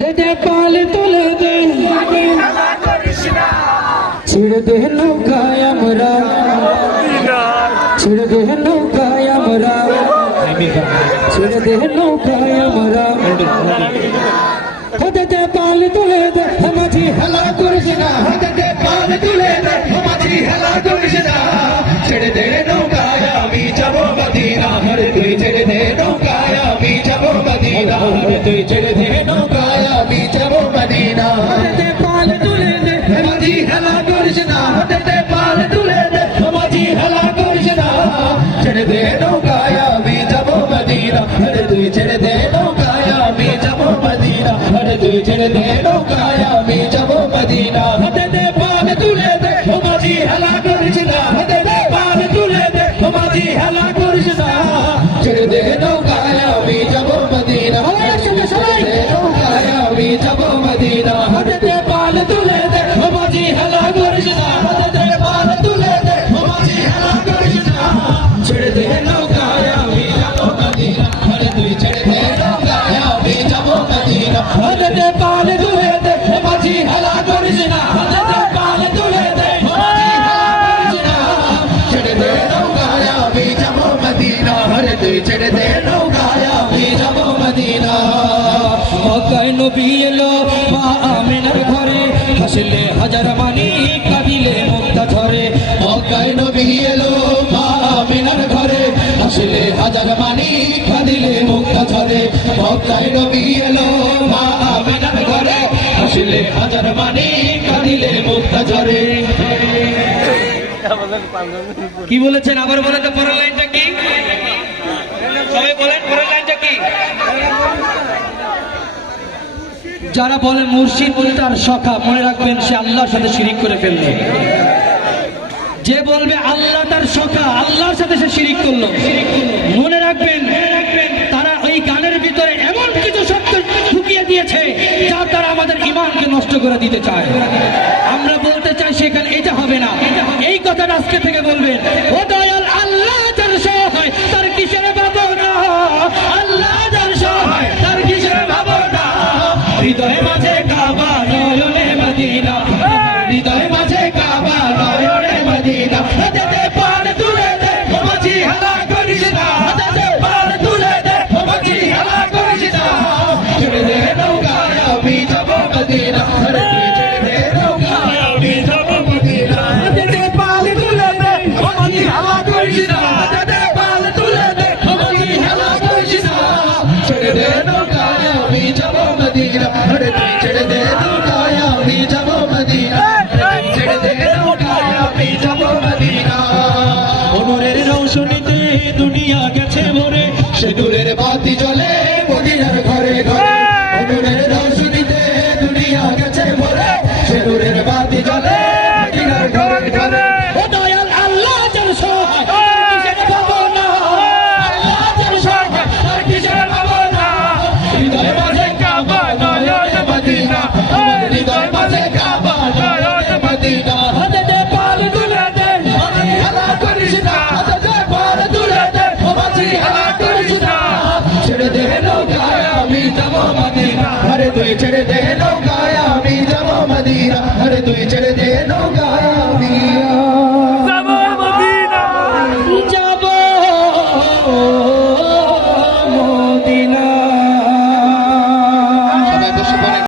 দে দে পাল তুলে দে, ছেড়ে দে নৌকায় আমরা, ছেড়ে দে নৌকায় আমরা, ছেড়ে দে নৌকায় আমরা। দে দে পাল তুলে দে, মাঝি হেলা করিস না, দে দে পাল তুলে দে, মাঝি হেলা করিস না। ছেড়ে দে নৌকায় আমি যাব মদিনা, তুই ছেড়ে দে নৌকায় আমি যাব মদিনা, তুই ছেড়ে দে নৌকায় আমি যাব মদিনা। দে দে পাল তুলে দে, মাঝি হেলা করিস না, দে দে পাল তুলে দে, মাঝি হেলা করিস না। ছেড়ে দে নৌকায় আমি যাব মদিনা, তুই ছেড়ে দে নৌকায় আমি যাব মদিনা, তুই ছেড়ে দে নৌকায় আমি যাব মদিনা। দে দে পাল তুলে দে, মাঝি হেলা করিস না, দে দে পাল তুলে দে, মাঝি হেলা করিস না। ছেড়ে দে নৌকায় আমি যাব মদিনা, ছেড়ে দে নৌকায় আমি যাব মদিনা। দে দে পাল তুলে দে, মাঝি হেলা করিস না, দে দে পাল তুলে দে, মাঝি হেলা করিস না। ছেড়ে দে নৌকায় আমি যাব মদিনা, তুই ছেড়ে দে নৌকায় আমি যাব মদিনা। দে দে পাল তুলে দে, মাঝি হেলা করিস না, দে দে পাল তুলে দে, মাঝি হেলা করিস না। ছেড়ে দে নৌকায় আমি যাব মদিনা, তুই ছেড়ে দে নৌকায় আমি যাব মদিনা। মক্কায় নবী এলো মা আমিনার ঘরে, হাসলে হাজার মানি কাঁদিলে মুক্তা ঝরে। মক্কায় নবী এলো মা আমিনার ঘরে, হাসলে হাজার মানি কাঁদিলে মুক্তা ঝরে। মক্কায় নবী এলো মা আমিনার ঘরে, হাসলে হাজার মানি কাঁদিলে মুক্তা ঝরে। কি বলেছেন আবার বলেন তো, পরের লাইনটা কি? সবাই বলেন পরের লাইনটা কি? যারা বলে মুর্শিদ তার সখা, মনে রাখবেন সে আল্লাহর সাথে শিরিক করে ফেললো। যে বলবে আল্লাহ তার সখা, আল্লাহর সাথে সে শিরিক করলো, মনে রাখবেন তারা ওই গানের ভিতরে এমন কিছু শব্দ ঢুকিয়ে দিয়েছে যা তারা আমাদের ঈমানকে নষ্ট করে দিতে চায়। আমরা বলতে চাই সেখানে এটা হবে না। এই কথাটা আজকে থেকে বলবেন, ও দয়াল আল্লাহ যার সহায় তার কিসের ভাবনা, আল্লাহ যার সহায় তার কিসের ভাবনা। হৃদয় মাঝে কাবা নয়নে মদিনা, হৃদয় মাঝে কাবা নয়নে মদিনা। দে দে পাল তুলে দে, মাঝি হেলা করিস না, দে দে পাল তুলে দে, মাঝি হেলা করিস না। ছেড়ে দে নৌকায় আমি যাব মদিনা, তুই ছেড়ে দে নৌকায় আমি যাব মদিনা। দে দে পাল তুলে দে, মাঝি হেলা করিস না, দে দে পাল তুলে দে, মাঝি হেলা করিস না। ছেড়ে দে নৌকায় আমি যাব মদিনা, তুই ছেড়ে দে নৌকায় আমি যাব মদিনা, ছেড়ে দে নৌকায় আমি যাব মদিনা। অনুরের রৌশনীতে দুনিয়া গেছে ভরে, সে দূরের বাতি জ্বলে মদিনার ঘরে ঘরে। অনুরের রৌশনীতে দুনিয়া গেছে ভরে, সে দূরের বাতি জ্বলে মদিনার ঘরে ঘরে। ও দয়াল আল্লাহ যার সহায় কিসের ভাবনা, আল্লাহ যার সহায় তার কিসের ভাবনা। হৃদয় মাঝে কাবা নয়নে মদিনা, হৃদয় মাঝে কাবা নয়নে মদিনা। দে দে পাল তুলে দে, মাঝি হেলা করিস না, দে দে পাল তুলে দে, মাঝি হেলা করিস না। ছেড়ে দে নৌকায় আমি যাব মদিনা, তুই ছেড়ে দে নৌকায় আমি যাব মদিনা, তুই ছেড়ে